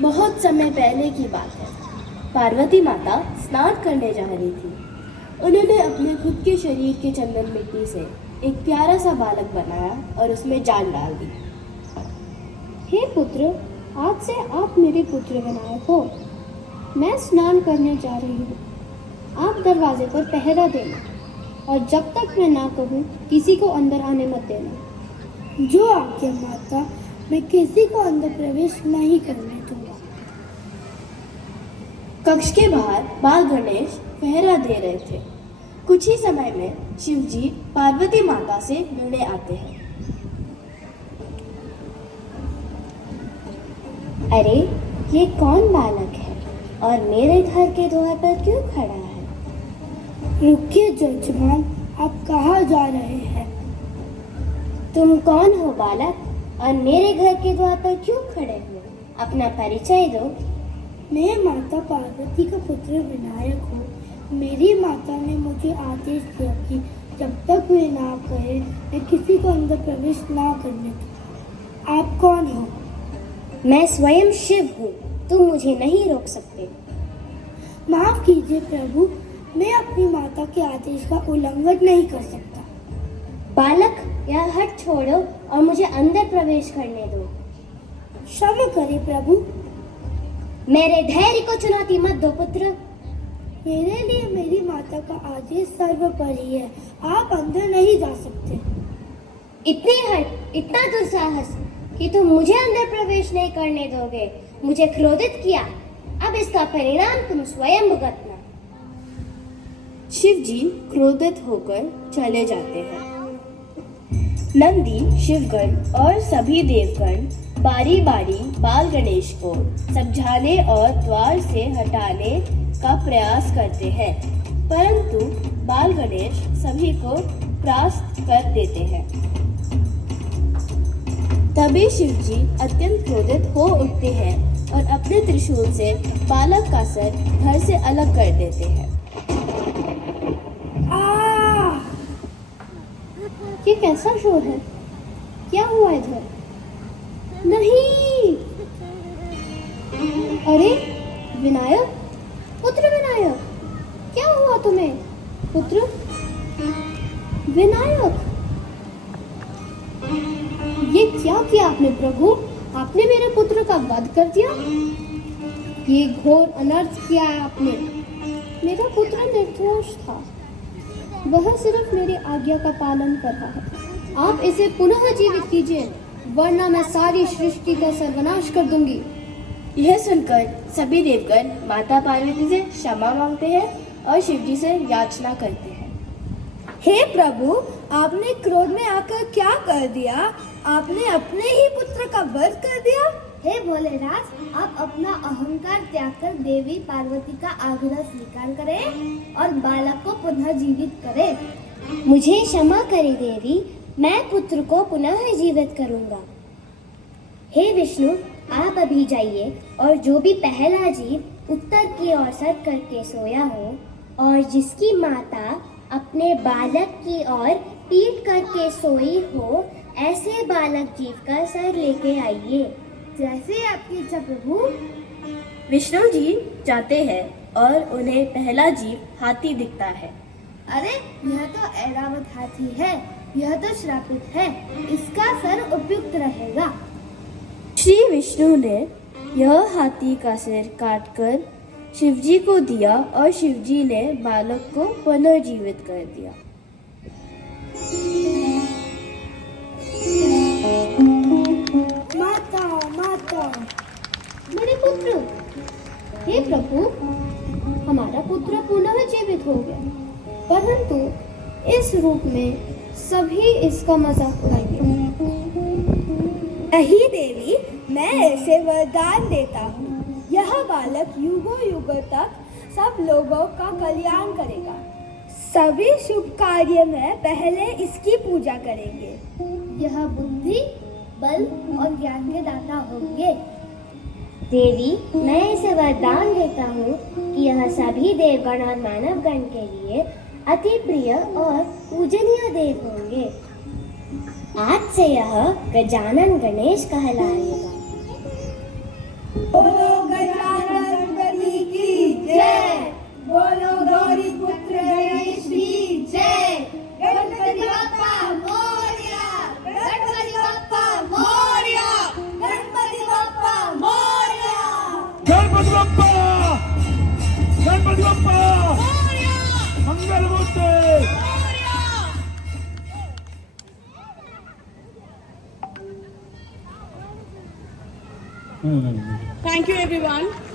बहुत समय पहले की बात है। पार्वती माता स्नान करने जा रही थी। उन्होंने अपने खुद के शरीर के चंदन मिट्टी से एक प्यारा सा बालक बनाया और उसमें जान डाल दी। हे पुत्र, आज से आप मेरे पुत्र विनायक हो। मैं स्नान करने जा रही हूँ। आप दरवाजे पर पहरा देना और जब तक मैं ना कहूँ किसी को अंदर आने मत देना। जो आज्ञा माता, मैं किसी को अंदर प्रवेश नहीं करने दूंगा। कक्ष के बाहर बाल गणेश पहरा दे रहे थे। कुछ ही समय में शिवजी पार्वती माता से मिलने आते हैं। अरे, ये कौन बालक है और मेरे घर के द्वार पर क्यों खड़ा है? रुकिए जजमान, आप कहाँ जा रहे हैं? तुम कौन हो बालक और मेरे घर के द्वार पर क्यों खड़े हो? अपना परिचय दो। मैं माता पार्वती का पुत्र विनायक हूँ। मेरी माता ने मुझे आदेश दिया कि जब तक मैं ना कहे मैं किसी को अंदर प्रवेश ना करने दूँ। आप कौन हो? मैं स्वयं शिव हूँ। तुम मुझे नहीं रोक सकते। माफ कीजिए प्रभु, मैं अपनी माता के आदेश का उल्लंघन नहीं कर सकता। बालक, यह हट छोड़ो और मुझे अंदर प्रवेश करने दो। क्षमा करें प्रभु। मेरे धैर्य को चुनौती मत दो पुत्र। मेरे लिए मेरी माता का आदेश सर्वोपरि है। आप अंदर नहीं जा सकते। इतनी हट, इतना दुस्साहस कि तुम मुझे अंदर प्रवेश नहीं करने दोगे। मुझे क्रोधित किया। अब इसका परिणाम तुम स्वयं भुगतना। शिवजी क्रोधित होकर चले जाते हैं। नंदी, शिवगण और सभी देवगण बारी बारी बाल गणेश को समझाने और द्वार से हटाने का प्रयास करते हैं, परंतु बाल गणेश सभी को परास्त कर देते हैं। तभी शिवजी अत्यंत क्रोधित हो उठते हैं और अपने त्रिशूल से बालक का सर धड़ से अलग कर देते हैं। ये कैसा शोर है? क्या हुआ इधर? नहीं! अरे विनायक, पुत्र विनायक, क्या हुआ तुम्हें? पुत्र विनायक, ये क्या किया आपने प्रभु? आपने मेरे पुत्र का वध कर दिया। ये घोर अनर्थ किया है आपने। मेरा पुत्र निर्दोष था। वह सिर्फ मेरी आज्ञा का पालन कर रहा है। आप इसे पुनः जीवित कीजिए, वरना मैं सारी सृष्टि का सर्वनाश कर दूंगी। यह सुनकर सभी देवगण माता पार्वती से क्षमा मांगते हैं और शिवजी से याचना करते हैं। हे प्रभु, आपने क्रोध में आकर क्या कर दिया? आपने अपने ही पुत्र का वध कर दिया। हे भोलेनाथ, आप अपना अहंकार त्याग कर देवी पार्वती का आग्रह स्वीकार करें और बालक को पुनः जीवित करें। मुझे क्षमा करें देवी, मैं पुत्र को पुनः जीवित करूंगा। हे विष्णु, आप अभी जाइए और जो भी पहला जीव उत्तर की ओर सर करके सोया हो और जिसकी माता अपने बालक की ओर पीठ करके सोई हो, ऐसे बालक जीव का सर लेके आइए। जैसे आपकी इच्छा प्रभु। विष्णु जी जाते हैं और उन्हें पहला जीव हाथी दिखता है। अरे, यह तो ऐरावत हाथी है। यह तो श्रापित है। इसका सर उपयुक्त रहेगा। श्री विष्णु ने यह हाथी का सिर काटकर शिवजी को दिया और शिवजी ने बालक को पुनर्जीवित कर दिया। माता, माता, मेरे पुत्र, हे प्रभु, हमारा पुत्र पुनः जीवित हो गया, परंतु इस रूप में सभी इसका मजाक उड़ाएंगे। अहि देवी, मैं ऐसे वरदान देता हूँ। यह बालक युगों युगों तक सब लोगों का कल्याण करेगा। सभी शुभ कार्य में पहले इसकी पूजा करेंगे। यह बुद्धि, बल और ज्ञान के दाता होंगे। देवी, मैं इसे वरदान देता हूँ कि यह सभी देवगण और मानवगण के लिए अति प्रिय और पूजनीय देव होंगे। आज से यह गजानन गणेश कहलाएगा। बोलो गजानन गणपति की जय। बोलो गौरी पुत्र गणेश की जय। गणपति बाप्पा मोरया। गणपति बाप्पा मोरया। गणपति बाप्पा मोरया। गणपति बाप्पा, गणपति बाप्पा मंगल मूर्ति। Thank you everyone.